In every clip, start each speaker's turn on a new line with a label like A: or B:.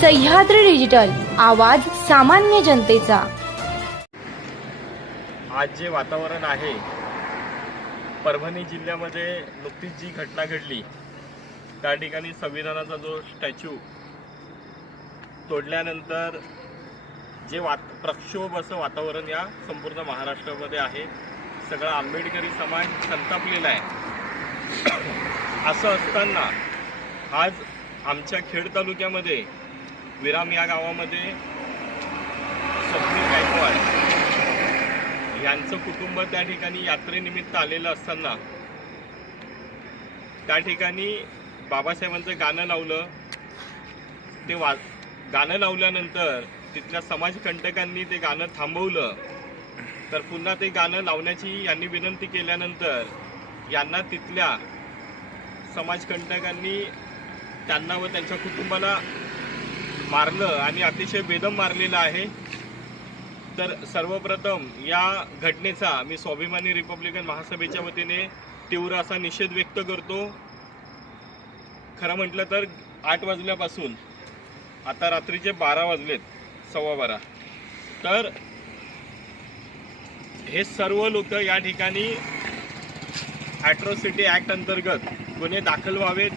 A: Sahyadri digital आवाज सामान्य जनतेचा.
B: आज जे वातावरण आहे परभणी जिल्ह्यामध्ये नुकतीच जी घटना घडली त्या ठिकाणी संविधानाचा जो स्टॅच्यू तोडल्यानंतर जे वात प्रक्षोभ असं वातावरण या संपूर्ण महाराष्ट्रामध्ये आहे सगळा आंबेडकरी समाज संतापलेला आहे. असं असताना आज आमच्या खेड तालुक्यामध्ये विराम या गावामध्ये स्वप्नील गायकवाड यांचं कुटुंब त्या ठिकाणी यात्रेनिमित्त आलेलं असताना त्या ठिकाणी बाबासाहेबांचं गाणं लावलं. ते वा गाणं लावल्यानंतर तिथल्या समाजकंटकांनी ते गाणं थांबवलं. तर पुन्हा ते गाणं लावण्याची यांनी विनंती केल्यानंतर यांना तिथल्या समाजकंटकांनी त्यांना व त्यांच्या कुटुंबाला मारलं आणि अतिशय बेदम मारलेलं आहे. तर सर्वप्रथम या घटनेचा मी स्वाभिमानी रिपब्लिकन महासभेच्या वतीने तीव्र असा निषेध व्यक्त करतो. खरं म्हटलं तर आठ वाजल्यापासून आता रात्रीचे बारा वाजलेत सव्वा बारा. तर हे सर्व लोक या ठिकाणी ॲट्रॉसिटी ॲक्ट अंतर्गत गुन्हे दाखल व्हावेत.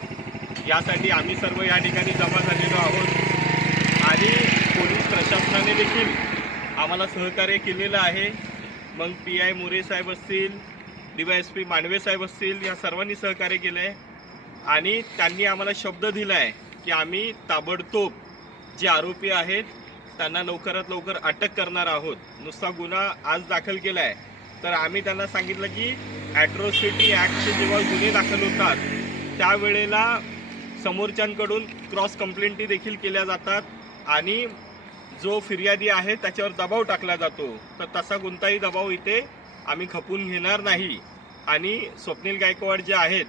B: यासाठी आम्ही सर्व या ठिकाणी जमा झालेलो आहोत आणि पोलीस प्रशासनाने देखील आम्हाला सहकार्य केलेलं आहे. मग पी आय मोरे साहेब असतील D Y S P Mandave साहेब असतील या सर्वांनी सहकार्य केलं आहे आणि त्यांनी आम्हाला शब्द दिला आहे की आम्ही ताबडतोब जे आरोपी आहेत त्यांना लवकरात लवकर अटक करणार आहोत. नुसता गुन्हा आज दाखल केला आहे तर आम्ही त्यांना सांगितलं की ॲट्रॉसिटी ॲक्टचे जेव्हा गुन्हे दाखल होतात त्यावेळेला समोरच्यांकडून क्रॉस कंप्लेंटी देखील केल्या जातात. आणि जो फिर्यादी आहे त्याच्यावर दबाव टाकला जातो तर तसा कोणताही दबाव इथे आम्ही खपून घेणार नाही. आणि स्वप्नील गायकवाड जे आहेत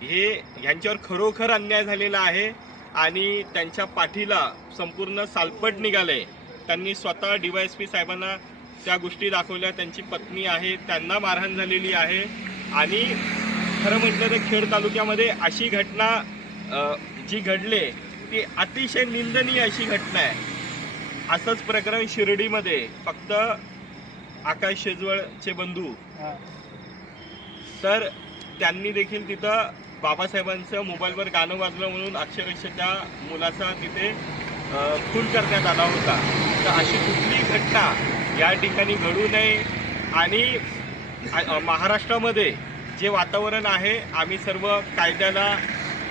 B: हे ह्यांच्यावर खरोखर अन्याय झालेला आहे आणि त्यांच्या पाठीला संपूर्ण सालपट निघाले त्यांनी स्वतः डी वाय एस पी साहेबांना त्या गोष्टी दाखवल्या त्यांची पत्नी आहे त्यांना मारहाण झालेली आहे. आणि खरं म्हटलं तर खेड तालुक्यामध्ये अशी घटना जी घडले ती अतिशय निंदनीय अशी घटना आहे. असंच प्रकरण शिर्डीमध्ये. फक्त आकाश शेजवळचे बंधू. तर त्यांनी देखील तिथं बाबासाहेबांचं मोबाईलवर गाणं वाजलं म्हणून अक्षरशः त्या मुलाचा तिथे खून करण्यात आला होता. तर अशी कुठली घटना या ठिकाणी घडू नये आणि महाराष्ट्रामध्ये जे वातावरण आहे आम्ही सर्व कायद्याला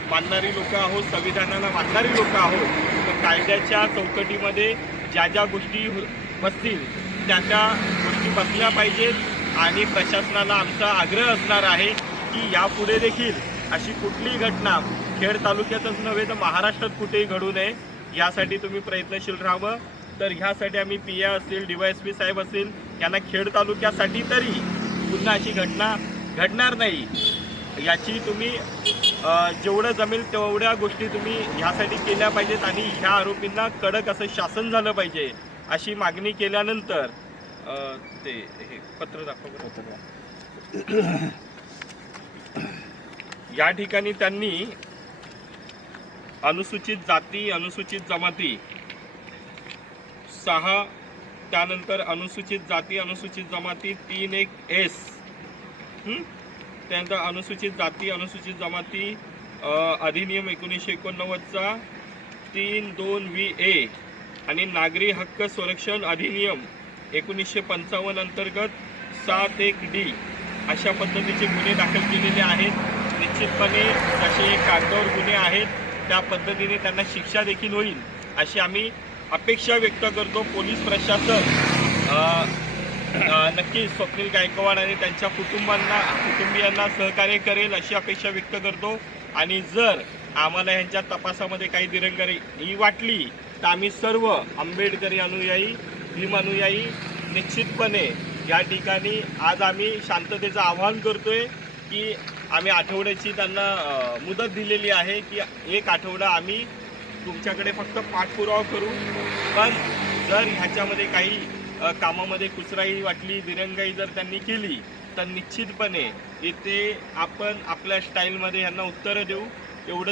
B: मानणारी लोक आहोत संविधानाला मानणारी लोक आहोत. तर कायद्याच्या चौकटीमध्ये ज्या ज्या गोष्टी हो- बसतील त्या त्या गोष्टी बसल्या पाहिजेत आणि प्रशासनाला आमचा आग्रह असणार आहे की यापुढे देखील अशी कुठलीही घटना खेड तालुक्यातच नव्हे तर महाराष्ट्रात कुठेही घडू नये यासाठी तुम्ही प्रयत्नशील राहावं. तर ह्यासाठी आम्ही पी ए असतील डी वाय एस पी साहेब असतील यांना खेड तालुक्यासाठी तरी पुन्हा अशी घटना घडणार नाही याची तुम्ही जेवढं जमेल तेवढ्या गोष्टी तुम्ही ह्यासाठी केल्या पाहिजेत आणि ह्या आरोपींना कडक असं शासन झालं पाहिजे अशी मागणी केल्यानंतर ते हे पत्र दाखव या ठिकाणी त्यांनी अनुसूचित जाती अनुसूचित जमाती सहा त्यानंतर अनुसूचित जाती अनुसूचित जमाती तीन एक एस त्यानंतर अनुसूचित जाती अनुसूचित जमाती अधिनियम एकोणीसशे एकोणनव्वदचा तीन दोन वी ए आणि नागरी हक्क संरक्षण अधिनियम एकोणीसशे पंचावन्न अंतर्गत सात एक डी अशा पद्धतीचे गुन्हे दाखल केलेले आहेत. निश्चितपणे जसे कागदावर गुन्हे आहेत त्या पद्धतीने त्यांना शिक्षा देखील होईल अशी आम्ही अपेक्षा व्यक्त करतो. पोलीस प्रशासन नक्की नक्कीच स्वप्नील गायकवाड आणि त्यांच्या कुटुंबांना कुटुंबियांना सहकार्य करेल अशी अपेक्षा व्यक्त करतो. आणि जर आम्हाला ह्यांच्या तपासामध्ये काही दिरंगाई ही वाटली तर आम्ही सर्व आंबेडकरी अनुयायी भीम अनुयायी निश्चितपणे या ठिकाणी आज आम्ही शांततेचं आवाहन करतोय की आम्ही आठवड्याची त्यांना मुदत दिलेली आहे की एक आठवडा आम्ही तुमच्याकडे फक्त पाठपुरावा करू. पण जर ह्याच्यामध्ये काही कामामध्ये कुचराई वाटली दिरंगाई जर त्यांनी केली तर निश्चितपणे इथे आपण आपल्या स्टाईलमध्ये ह्यांना उत्तरं देऊ. एवढंच